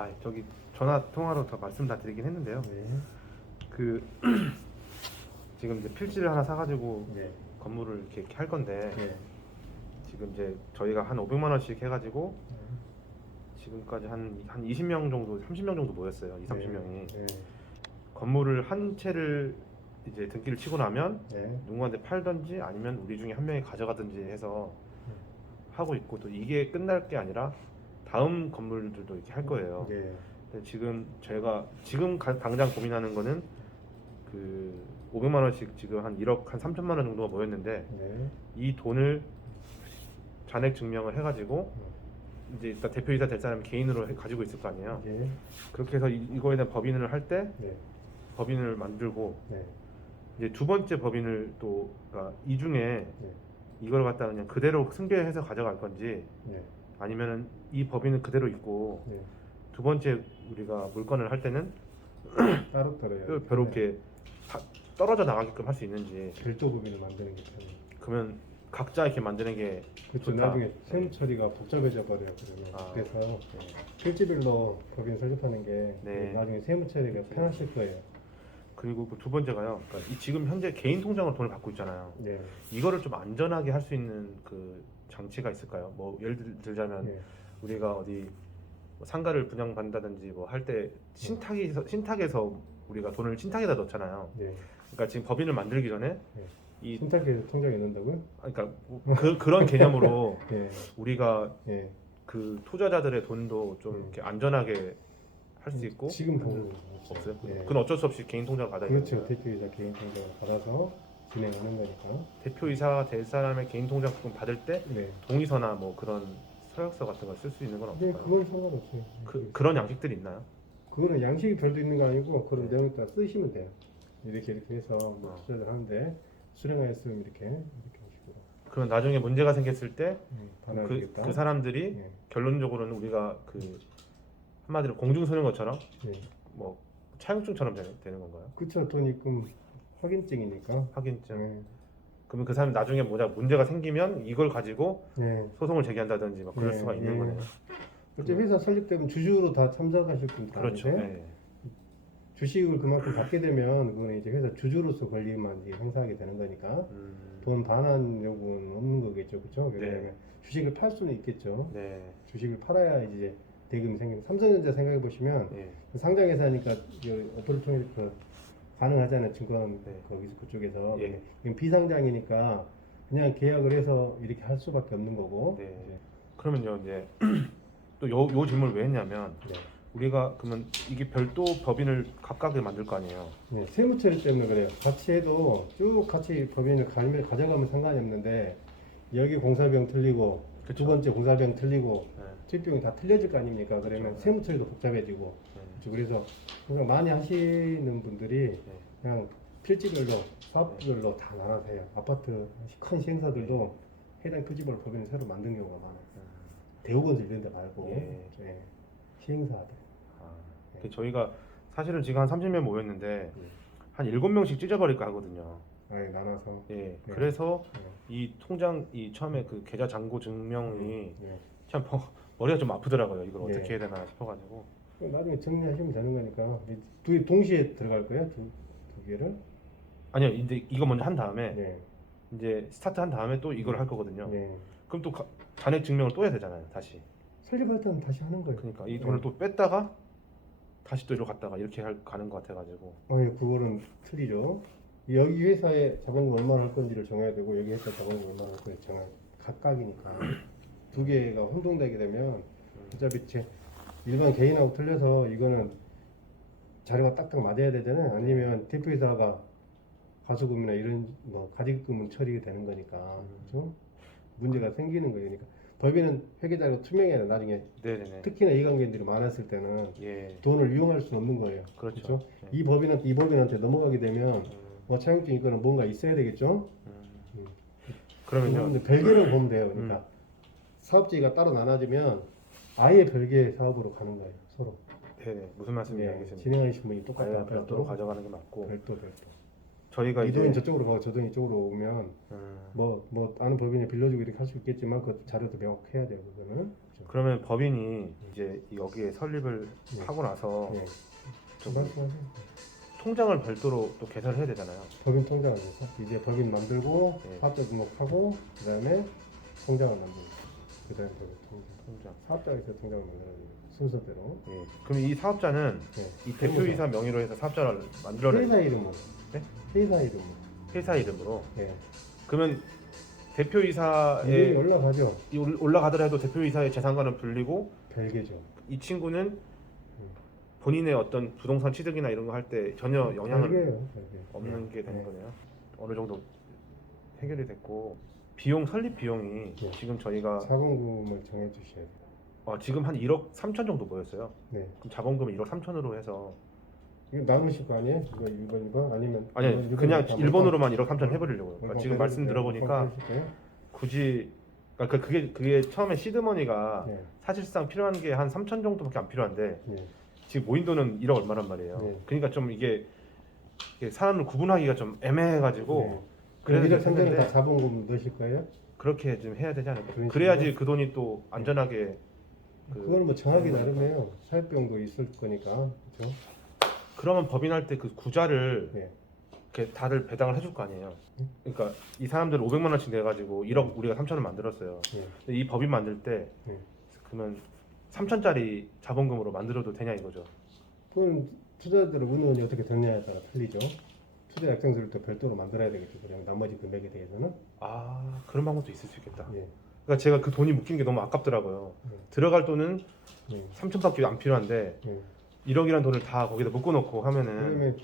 아, 저기 전화 통화로 더 말씀 다 드리긴 했는데요. 네. 그 지금 이제 필지를 하나 사가지고 네. 건물을 이렇게 할 건데 네. 지금 이제 저희가 한 500만 원씩 해가지고 지금까지 한 20명 정도, 30명 정도 모였어요. 2, 30명이. 네. 건물을 한 채를 이제 등기를 치고 나면 네. 누구한테 팔든지 아니면 우리 중에 한 명이 가져가든지 해서 하고 있고, 또 이게 끝날 게 아니라 다음 건물들도 이렇게 할 거예요. 네. 근데 지금 제가 지금 당장 고민하는 거는 그 500만 원씩 지금 한 1억 한 3천만 원 정도가 모였는데 네. 이 돈을 잔액 증명을 해가지고 이제 일단 대표이사 될 사람이 개인으로 가지고 있을 거 아니에요. 네. 그렇게 해서 이거에 대한 법인을 할 때 네. 법인을 만들고 네. 이제 두 번째 법인을 또 그러니까 이 중에 네. 이걸 갖다 그냥 그대로 승계해서 가져갈 건지 네. 아니면은 이 법인은 그대로 있고 네. 두 번째 우리가 물건을 할 때는 따로 떨어요. 이렇게 떨어져 나가게끔 할 수 있는지. 별도 법인을 만드는 게 편해요. 그러면 각자 이렇게 만드는 게 그렇죠. 좋다. 나중에 세무 처리가 복잡해져 버려요. 그러면 아, 그래서 네. 필지별로 법인 설립하는 게 네. 나중에 세무 처리가 편하실 거예요. 그리고 그 두 번째가요. 그러니까 지금 현재 개인 통장으로 돈을 받고 있잖아요. 네. 이거를 좀 안전하게 할 수 있는 그 장치가 있을까요? 뭐 예를 들자면 네. 우리가 어디 뭐 상가를 분양받는다든지 뭐 할 때 신탁에서 우리가 돈을 신탁에다 넣잖아요. 네. 그러니까 지금 법인을 만들기 전에 네. 이 신탁해서 통장에 넣는다고요? 그러니까 그런 개념으로 네. 우리가 네. 그 투자자들의 돈도 좀 이렇게 안전하게 할 수 있고. 지금 보는 없어요? 네. 그건 어쩔 수 없이 개인 통장을 받아야 그렇죠. 되는 거예요. 대표이사 개인 통장을 받아서 진행하는 거니까. 대표이사 될 사람의 개인 통장 금 받을 때 네. 동의서나 뭐 그런 서약서 같은 걸 쓸 수 있는 건 네, 없을까요? 그건 상관없어요. 그런 양식들이 있나요? 그거는 양식이 별도 있는 거 아니고 그런 네. 내용을 다 쓰시면 돼요. 이렇게 해서 뭐 아. 투자를 하는데 수령하였으면 이렇게 식으로 그러면 나중에 문제가 생겼을 때 반환하겠다. 그 사람들이 네. 결론적으로는 우리가 그 한마디로 공중 서는 것처럼 네. 뭐 차용증처럼 되는 건가요? 그쵸. 돈 입금 확인증이니까. 확인증. 네. 그러면 그 사람이 나중에 문제가 생기면 이걸 가지고 네. 소송을 제기한다든지 막 그럴 네, 수가 있는 네. 거네요. 어째 회사 설립되면 주주로 다 참석하실 분들 그렇죠. 아닌데 네. 주식을 그만큼 받게 되면 그거는 이제 회사 주주로서 권리만 이제 행사하게 되는 거니까 돈 반환 요구는 없는 거겠죠, 그렇죠? 왜냐하면 네. 주식을 팔 수는 있겠죠. 네. 주식을 팔아야 이제 대금이 생기는. 삼성전자 생각해 보시면 네. 상장회사니까 어플을 통해 가능하잖아요, 증권 네. 거기서 그쪽에서. 예. 이건 비상장이니까 그냥 계약을 해서 이렇게 할 수밖에 없는 거고. 네. 그러면요 이제 또 요 질문을 왜 했냐면 네. 우리가 그러면 이게 별도 법인을 각각을 만들 거 아니에요. 네, 세무처리 때문에 그래요. 같이 해도 쭉 같이 법인을 가져가면 상관이 없는데 여기 공사비용 틀리고 그쵸. 두 번째 공사비용 틀리고 네. 투입비용이 다 틀려질 거 아닙니까? 그러면 그쵸. 세무처리도 복잡해지고. 네. 그래서 그냥 많이 하시는 분들이 네. 그냥 필지별로 사업별로 다 나눠서 해요. 아파트 큰 시행사들도 해당 필지별로 법인을 새로 만든 경우가 많아요. 대우건설 이런 데 말고 예. 시행사들. 저희가 사실은 지금 한 30명 모였는데 한 7명씩 찢어버릴까 하거든요. 아예 나눠서. 예. 네. 그래서 네. 이 통장 이 처음에 그 계좌 잔고 증명이 네. 참 머리가 좀 아프더라고요. 이걸 예. 어떻게 해야 되나 싶어가지고. 나중에 정리하시면 되는 거니까 두 개 동시에 들어갈 거예요? 두 개를? 아니요, 이제 이거 먼저 한 다음에 네. 이제 스타트 한 다음에 또 이걸 할 거거든요. 네. 그럼 또 잔액 증명을 또 해야 되잖아요. 다시. 설립할 때는 다시 하는 거예요. 그러니까 이 돈을 또 뺐다가 다시 또 이리로 갔다가 이렇게 가는 것 같아가지고. 예, 그거는 틀리죠. 여기 회사에 자본금 얼마나 할 건지를 정해야 되고 여기 회사 자본금 얼마나 할 건지 정해야 각각이니까 두 개가 혼동되게 되면 어차피 일반 개인하고 틀려서 이거는 자료가 딱딱 맞아야 되잖아요. 아니면 대표이사가 가소금이나 이런 뭐 가지금은 처리가 되는 거니까 그렇죠? 문제가 생기는 거예요. 그러니까 법인은 회계자료가 투명해야 돼. 나중에 네네네. 특히나 이관계인들이 많았을 때는 예. 돈을 이용할 수는 없는 거예요. 그렇죠. 그렇죠? 네. 이 법인한테 넘어가게 되면 뭐 차용증 이거는 뭔가 있어야 되겠죠. 그러면요. 근데 별개로 보면 돼요. 그러니까 사업지가 따로 나눠지면 아예 별개 사업으로 가는 거예요. 서로. 네네. 무슨 말씀인지 알겠습니다. 진행하시는 분이 똑같아요. 아예 별도로 가져가는 게 맞고. 별도. 저희가 이 돈이 이제 저쪽으로 가고 저 돈이 이쪽으로 오면 뭐 아는 법인에 빌려주고 이렇게 할 수 있겠지만 그 자료도 명확해야 돼요. 그거는 있죠. 그러면 법인이 이제 여기에 설립을 예. 하고 나서 예. 좀 말씀하세요. 통장을 별도로 또 개설을 해야 되잖아요. 법인 통장을 해서 이제 법인 만들고 예. 사업자 등록하고 그다음에 통장을 만들고 그다음에 법인 통장. 사업자에서 통장을 만들어야 돼요. 순서대로. 예. 그럼 이 사업자는 예. 이 대표이사 명의로 해서 사업자를 만들어내 회사 이름으로. 네? 회사 이름으로. 회사 이름으로. 예. 그러면 이름이 대표이사에 올라가죠. 올라가더라도 대표이사의 재산과는 불리고 별개죠. 이 친구는 본인의 어떤 부동산 취득이나 이런 거 할 때 전혀 영향을 별개예요. 별개. 없는 예. 게 되는 예. 거네요. 어느 정도 해결이 됐고 비용 설립 비용이 예. 지금 저희가 자본금을 정해 주셔야 돼요. 지금 한 1억 3천 정도 모였어요. 네. 그럼 자본금 1억 3천으로 해서 이거 나누실 거 아니에요? 이거 1번 2번 아니면 아니 그냥 1번으로만 1억 3천 해버리려고요. 그러니까 지금 말씀 네, 들어보니까 굳이 그러니까 그게 처음에 시드머니가 네. 사실상 필요한 게 한 3천 정도밖에 안 필요한데 네. 지금 모인 돈은 1억 얼마란 말이에요. 네. 그러니까 좀 이게 사람을 구분하기가 좀 애매해가지고 네. 그래서 1억 3천은 다 했는데 자본금 넣으실 거예요? 그렇게 좀 해야 되지 않을까? 그런 그래야지 그 돈이 또 안전하게 그걸 뭐 정하기 나름이에요. 사회비용도 있을 거니까 그렇죠? 그러면 법인할 때 그 구자를 네. 이렇게 다들 배당을 해줄 거 아니에요. 그러니까 이 사람들 500만 원씩 내가지고 1억 우리가 3천을 만들었어요. 네. 근데 이 법인 만들 때 네. 그러면 3천짜리 자본금으로 만들어도 되냐 이거죠. 그건 투자자들의 의논이 어떻게 되느냐에 따라 틀리죠. 투자 약정서를 또 별도로 만들어야 되겠죠. 그냥 나머지 금액에 대해서는. 그런 방법도 있을 수 있겠다. 예. 그러니까 제가 그 돈이 묶인 게 너무 아깝더라고요. 들어갈 돈은 예. 3천밖에 안 필요한데 예. 1억이라는 돈을 다 거기다 묶어놓고 하면은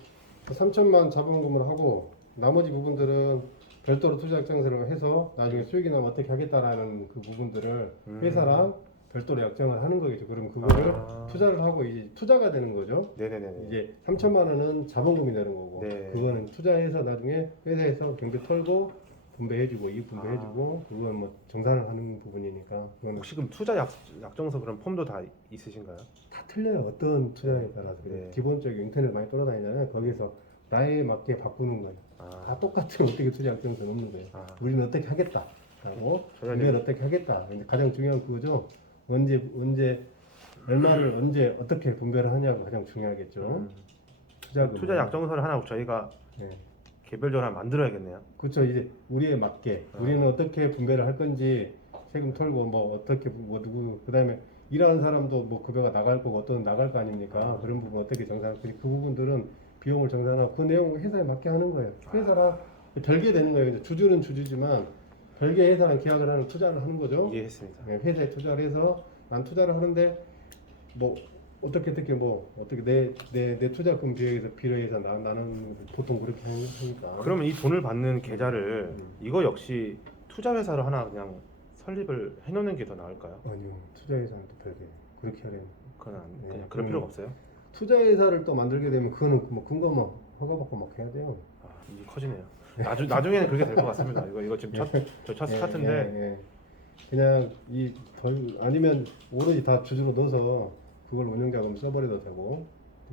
그다음에 3천만 자본금을 하고 나머지 부분들은 별도로 투자 약정서를 해서 나중에 수익이 나면 어떻게 하겠다라는 그 부분들을 회사랑 별도로 약정을 하는 거겠죠. 그럼 그거를 투자를 하고 이제 투자가 되는 거죠. 네네네. 이제 3천만 원은 자본금이 되는 거고 네. 그거는 투자해서 나중에 회사에서 경비 털고 분배해주고 이익 분배해주고 그건 뭐 정산을 하는 부분이니까 그건 혹시 그럼 투자 약정서 그런 폼도 다 있으신가요? 다 틀려요. 어떤 투자에 따라서 네. 기본적인 인터넷 많이 돌아다니잖아요. 거기서 나에 맞게 바꾸는 거예요. 다 똑같은 어떻게 투자 약정서는 없는 거예요. 우리는 어떻게 하겠다 하고 우리는 어떻게 하겠다. 근데 가장 중요한 그거죠. 언제 얼마를 언제 어떻게 분배를 하냐고 가장 중요하겠죠. 투자 약정서를 하나 저희가 네. 개별적으로 하나 만들어야겠네요. 그렇죠. 이제 우리에 맞게 우리는 어떻게 분배를 할 건지 세금 털고 뭐 어떻게 뭐 누구 그다음에 일하는 사람도 뭐 급여가 나갈 거고 어떤 나갈 거 아닙니까? 그런 부분 어떻게 정산 그 부분들은 비용을 정산하고 그 내용을 회사에 맞게 하는 거예요. 회사랑 별개 되는 거예요. 이제 주주는 주주지만 별개 회사랑 계약을 하는 투자를 하는 거죠. 이해했습니다. 네, 회사에 투자를 해서 난 투자를 하는데 뭐 어떻게 내 투자금 비례해서 나는 보통 그렇게 하니까. 그러면 이 돈을 받는 계좌를 이거 역시 투자 회사로 하나 그냥 설립을 해놓는 게 더 나을까요? 아니요, 투자회사는 또 별개 그렇게 하려면 그건 네, 그냥 그럴 필요가 없어요. 투자회사를 또 만들게 되면 그거는 뭐 근거만 허가받고 막 해야 돼요. 이게 커지네요. 나중에는 그렇게 될 것 같습니다. 이거 지금 첫 스타트인데 예. 그냥 아니면 오로지 다 주주로 넣어서 그걸 운영자금 써버려도 되고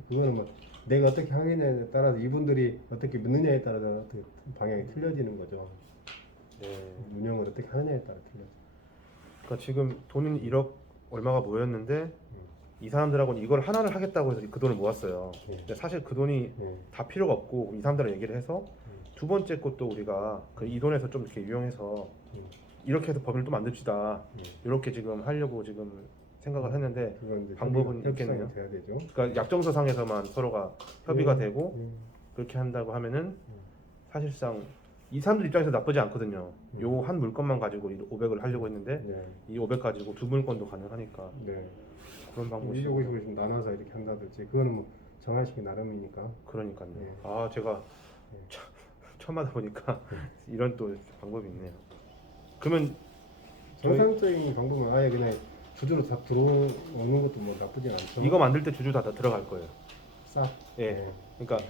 그거는 뭐 내가 어떻게 하느냐에 따라서 이분들이 어떻게 믿느냐에 따라서 어떻게 방향이 틀려지는 거죠. 네. 운영을 어떻게 하느냐에 따라 틀려져. 그러니까 지금 돈은 1억 얼마가 모였는데 이 사람들하고는 이걸 하나를 하겠다고 해서 그 돈을 모았어요. 네. 근데 사실 그 돈이 네. 다 필요가 없고 이 사람들랑 얘기를 해서 두 번째 것도 우리가 이 돈에서 좀 이렇게 유용해서 이렇게 해서 법인을 또 만듭시다. 이렇게 지금 하려고 지금 생각을 했는데 그건 이제 방법은 협의가 있겠네요. 돼야 되죠. 그러니까 약정서상에서만 서로가 협의가 되고 그렇게 한다고 하면은 사실상 이 사람들 입장에서 나쁘지 않거든요. 요 한 물건만 가지고 500을 하려고 했는데 네. 이 500 가지고 두 물건도 가능하니까 네. 그런 방법이 250을 좀 나눠서 이렇게 한다든지 그거는 뭐 정하시기 나름이니까. 그러니까요. 네. 제가 네. 처음 하다 보니까 이런 또 방법이 있네요. 그러면 정상적인 방법은 아예 그냥 주주로 다 들어오는 것도 뭐 나쁘진 않죠. 이거 만들 때 주주 다 들어갈 거예요. 싹. 예. 네. 그러니까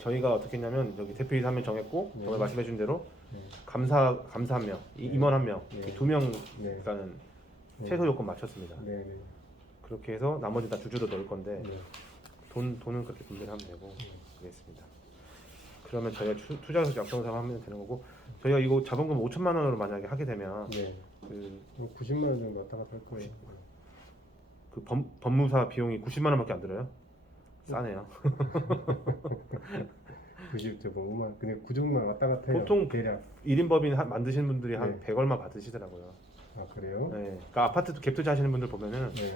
저희가 어떻게 했냐면 여기 대표이사 한 명 정했고 네. 정말 말씀해준 대로 네. 감사 한 명, 임원 한 명, 네. 두 명 네. 일단은 네. 최소 요건 맞췄습니다. 네. 네. 그렇게 해서 나머지 다 주주로 넣을 건데 네. 돈은 그렇게 분배를 하면 되고 그랬습니다. 그러면 저희가 투자해서 약정상 하면 되는 거고 저희가 이거 자본금 5천만 원으로 만약에 하게 되면 네. 그 90만 원 정도 왔다 갔다 할 거예요. 그 법무사 비용이 90만 원밖에 안 들어요. 싸네요. 90대 뭐 5만 그냥 9정만 왔다 갔다 해요. 보통 대략. 1인 법인 만드시는 분들이 한 네. 100 얼마 받으시더라고요. 아 그래요? 네. 그러니까 아파트 갭 투자 하시는 분들 보면은 네.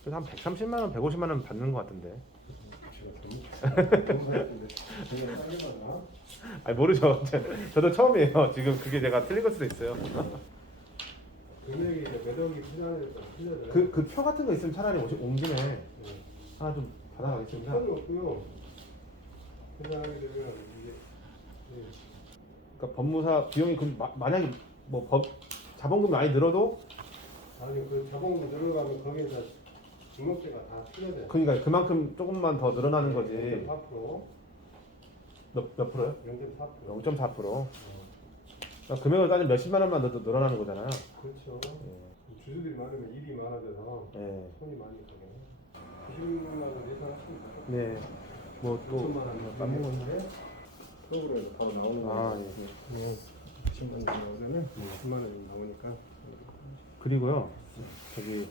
그래서 한 130만 원, 150만 원 받는 것 같은데. 아니 모르죠. 저도 처음이에요. 지금 그게 제가 틀린 걸 수도 있어요. 금액이 몇 억이 필요해서 그 표 같은 거 있으면 차라리 온 김에 하나 좀 받아가겠습니다. 필요는 없고요. 생각하게 되면 이게 그러니까 법무사 비용이 만약에 뭐 자본금 많이 늘어도 아니 그 자본금 들어가면 거기에다 등록세가 다 틀려져요. 그러니까 그만큼 조금만 더 늘어나는 거지. 0.4%, 몇 프로요? 0.4%. 0.4%. 그러니까 금액을 따지면 몇십만 원만 더 늘어나는 거잖아요. 그렇죠. 주주들이 많으면 일이 많아져서 네. 손이 많이 가요. 90만 원 예상하십니까? 네. 뭐또 5천만 원 남는 건데 프로그램 바로 나오는 거예요. 아, 예. 네. 90만 원 나오면 10만 원이 나오니까. 그리고요. 저기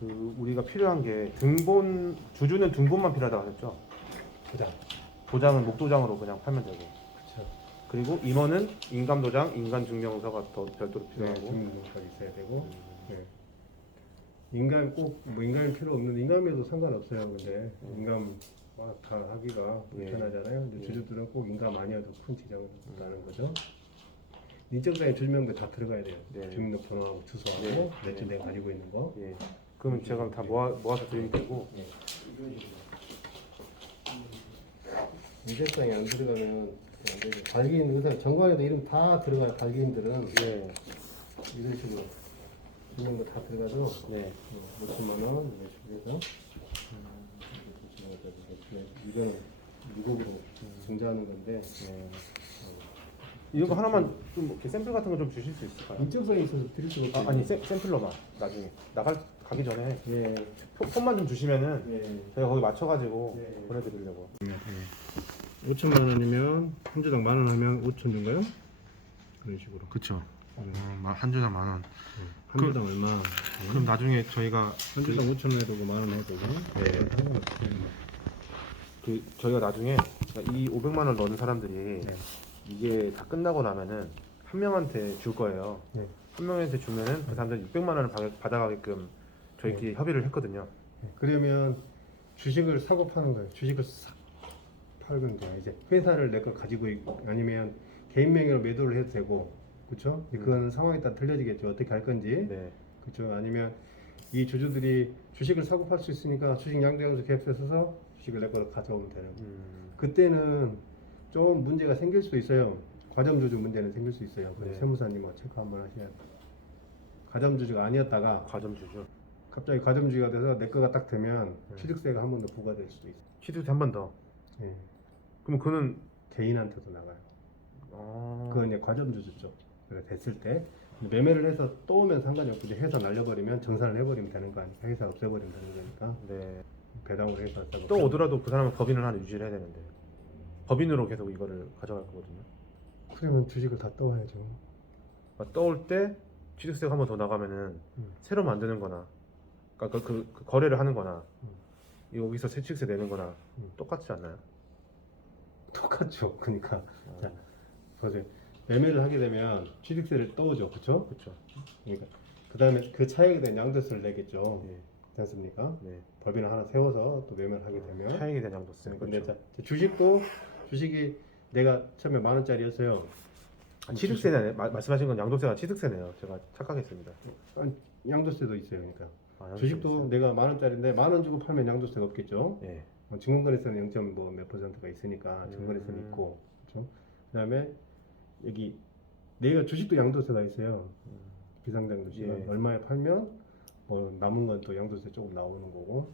그 우리가 필요한 게 등본 주주는 등본만 필요하다고 하셨죠? 보자. 도장은 목도장으로 그냥 팔면 되고. 그렇죠. 그리고 임원은 인감도장, 인감증명서가 더 별도로 네, 필요하고. 주민등록까지 있어야 되고. 네. 인감 꼭뭐 인감이 필요 없는데 인감에도 상관없어요. 근데 인감 막 다 하기가 예. 불편하잖아요. 근데 예. 주주들은 꼭 인감 아니어도 큰 지장은 없다는 거죠. 인적사항 주민명도 다 들어가야 돼요. 네. 주민등록번호하고 주소하고 네. 며칠 내가 가지고 있는 거. 예. 그러면 제가 다 모아서 드리면 되고. 예. 인적사항이 안 들어가면 안 되죠. 발기인 의사 정관에도 이름 다 들어가요. 발기인들은 예. 이런 식으로 주민거 다 들어가서 네. 5천만 원 이런 식으로 해서 이거는 미국으로 증자하는 건데 네. 이런 거 하나만 좀 이렇게 샘플 같은 거 좀 주실 수 있을까요? 인적성이 있어서 드릴 수가 없어요. 아니 샘플로만 나중에 가기 전에 예, 폰만 좀 주시면은 예. 제가 거기 맞춰가지고 네. 보내드리려고. 5천만 원이면 한 주당 만 원 하면 5천 주인가요? 그런 식으로. 그쵸. 네. 한 주당 10,000원. 한 주당 얼마? 그럼 나중에 저희가 한 주당 5천 원 해도 만 원 해도 네. 저희가 나중에 이 500만 원 넣은 사람들이 네. 이게 다 끝나고 나면은 한 명한테 줄 거예요. 네. 한 명한테 주면은 그 사람들 600만 원을 받아가게끔 저희끼리 협의를 했거든요. 그러면 주식을 사고 파는 거예요. 주식을 싹 팔면 돼요. 이제 회사를 내 걸 가지고 있고 아니면 개인 명의로 매도를 해도 되고, 그렇죠? 그건 상황에 따라 틀려지겠죠. 어떻게 할 건지, 네. 그렇죠? 아니면 이 주주들이 주식을 사고 팔 수 있으니까 주식 양도양수 계획서에 써서 주식을 내 거로 가져오면 되는. 그때는 좀 문제가 생길 수 있어요. 과점주주 문제는 생길 수 있어요. 그래서 네. 세무사님하고 체크 한번 하셔야 돼요. 가점주주가 아니었다가 과점주죠. 갑자기 가점주의가 돼서 내 거가 딱 되면 취득세가 한 번 더 부과될 수도 있어요. 취득세 한 번 더. 예. 그럼 그는 개인한테도 나가요. 아... 그건 이제 과점주주죠. 그래서 됐을 때 매매를 해서 또 오면 상관이 없고 이제 회사 날려버리면 정산을 해버리면 되는 거 아니까 회사 없애버리면 되는 거니까 네. 배당으로 해서 또 오더라도 그 사람은 법인을 하나 유지를 해야 되는데 법인으로 계속 이거를 가져갈 거거든요. 그러면 주식을 다 떠와야죠. 떠올 때 취득세가 한 번 더 나가면은 음. 새로 만드는 거나 그러니까 그 거래를 하는 거나 음. 여기서 새 취득세 내는 거나 똑같지 않나요? 똑같죠. 그러니까 어. 자, 보세요. 매매를 하게 되면 취득세를 떠오죠, 그렇죠? 그렇죠. 그러니까 그 다음에 그 차액에 대한 양도세를 내겠죠. 네. 그렇지 않습니까? 네. 법인을 하나 세워서 또 매매를 하게 되면. 차익에 대한 양도세. 근데 그렇죠. 자, 주식이 내가 처음에 10,000원짜리였어요. 취득세네. 말씀하신 건 양도세가 취득세네요. 제가 착각했습니다. 양도세도 있어요, 그러니까. 아, 주식도 양도세. 내가 10,000원짜리인데 10,000원 주고 팔면 양도세가 없겠죠. 예. 증권거래세는 0.몇 %가 있으니까 증권거래세는 있고, 그렇죠. 그다음에 여기 내가 주식도 양도세가 있어요. 비상장도세가 예. 얼마에 팔면 뭐 남은 건 또 양도세 조금 나오는 거고.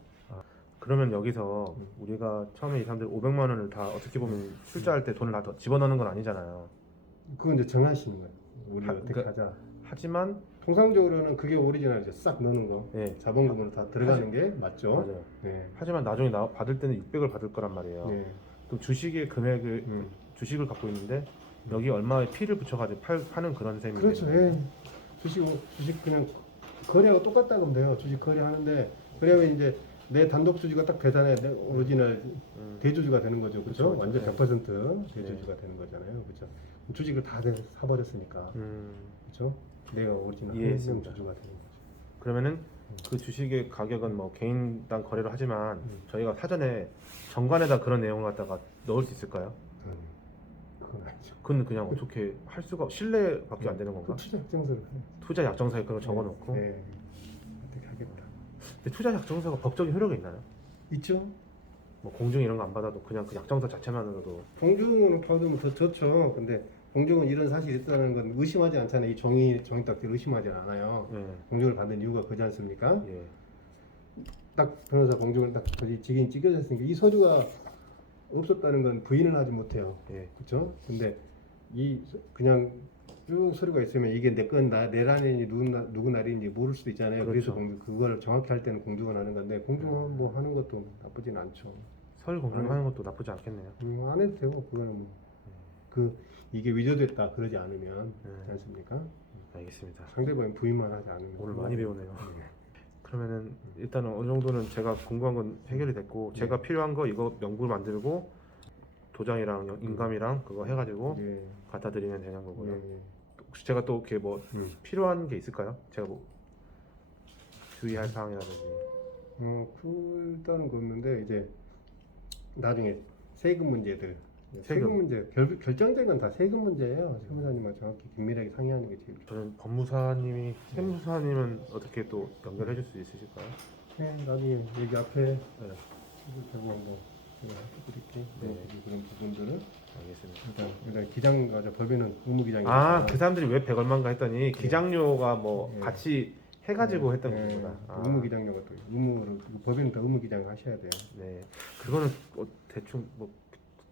그러면 여기서 우리가 처음에 이 사람들 500만 원을 다 어떻게 보면 출자할 때 돈을 다 집어넣는 건 아니잖아요. 그건 이제 정하시는 거예요. 우리 어떻게 그러니까 하자. 하지만 통상적으로는 그게 오리지널이죠. 싹 넣는 거. 예. 자본금으로 다 들어가는 게 맞죠. 맞아요. 네. 하지만 나중에 받을 때는 600을 받을 거란 말이에요. 네. 그럼 주식의 금액을 주식을 갖고 있는데 여기 얼마의 피를 붙여가지고 파는 그런 셈이 그렇죠. 되는 거예요. 예. 주식 그냥 거래하고 똑같다 그러면 돼요. 주식 거래하는데 그러면 이제 내 단독 주주가 딱 계산해 내 오리지널 대주주가 되는 거죠, 그렇죠? 그쵸, 완전 네. 100% 대주주가 되는 거잖아요, 그렇죠? 주식을 다 사버렸으니까, 그렇죠? 내가 오리지널 한명 이해했습니다. 주주가 되는 거죠. 그러면은 그 주식의 가격은 뭐 개인당 거래를 하지만 저희가 사전에 정관에다 그런 내용을 갖다가 넣을 수 있을까요? 그건 아니죠. 그건 그냥 어떻게 할 수가 신뢰밖에 안 되는 건가? 그 투자 확정서를 해요. 투자 약정서에 그런 거 적어놓고. 네, 어떻게 하겠다. 근데 투자 약정서가 법적인 효력이 있나요? 있죠? 뭐 공증 이런 거 안 받아도 그냥 그 약정서 자체만으로도. 공증은 받으면 더 좋죠. 근데 공증은 이런 사실이 있다는 건 의심하지 않잖아요. 이 종이 딱지 의심하지 않아요. 예. 공증을 받는 이유가 그지 않습니까? 예. 딱 변호사 공증을 딱 직인 찍혀졌으니까 이 서류가 없었다는 건 부인을 하지 못해요. 예. 그렇죠? 근데 그냥 쭉 서류가 있으면 이게 내 날인지 누구 날인지 모를 수도 있잖아요. 그렇죠. 그래서 그걸 정확히 할 때는 공증을 하는 건데 공증 뭐 하는 것도 나쁘진 않죠. 서류 공증하는 것도 나쁘지 않겠네요. 안 해도 되고 그거는 뭐 이게 위조됐다 그러지 않으면 그렇지 않습니까? 알겠습니다. 상대방이 부인만 하지 않으면 오늘 많이 배우네요. 네. 그러면은 일단은 어느 정도는 제가 궁금한 건 해결이 됐고 제가 필요한 거 이거 명부 만들고 도장이랑 인감이랑 그거 해가지고 네. 갖다 드리면 되는 거고요. 네. 혹시 제가 또 이렇게 뭐 음. 필요한 게 있을까요? 제가 뭐 주의할 사항이라든지. 일단은 그렇는데 이제 나중에 세금 문제들 세금. 문제 결정된 건 다 세금 문제예요. 세무사님과 정확히 긴밀하게 상의하는 게 제일 좋죠. 저는 법무사님이 세무사님은 어떻게 또 연결해 줄 수 있으실까요? 네, 나중에 여기 앞에 네. 제가 한번 제가 해드릴게요. 네. 그런 부분들을 알겠습니다. 일단 기장 법에는 의무기장이 아, 그 사람들이 왜 100 얼마인가 했더니 기장료가 뭐 네. 같이 해가지고 했던 거구나. 아, 의무기장료가 또 의무로 법에는 다 의무기장 하셔야 돼요. 네. 그거는 대충 뭐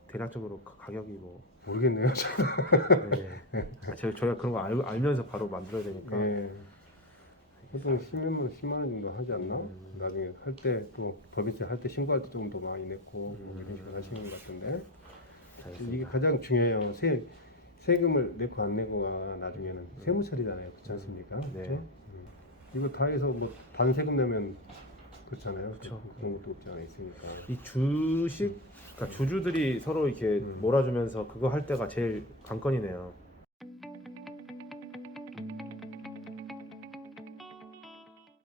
대략적으로 가격이 뭐. 모르겠네요. 네. 저희가 그런 거 알면서 바로 만들어야 되니까. 네. 보통 10만 원 정도 하지 않나? 나중에 할 때 또 법인세 할 때 신고할 때 조금 더 많이 냈고 이런 식으로 하시는 것 같은데 이게 가장 중요해요. 세금을 내고 안 내고가 나중에는 세무 처리잖아요. 그렇지 않습니까? 네. 그렇죠? 이거 다 해서 뭐 단 세금 내면 그렇잖아요. 그렇죠. 그런 것도 없지 않아 있으니까. 이 주식, 그러니까 주주들이 서로 이렇게 몰아주면서 그거 할 때가 제일 관건이네요.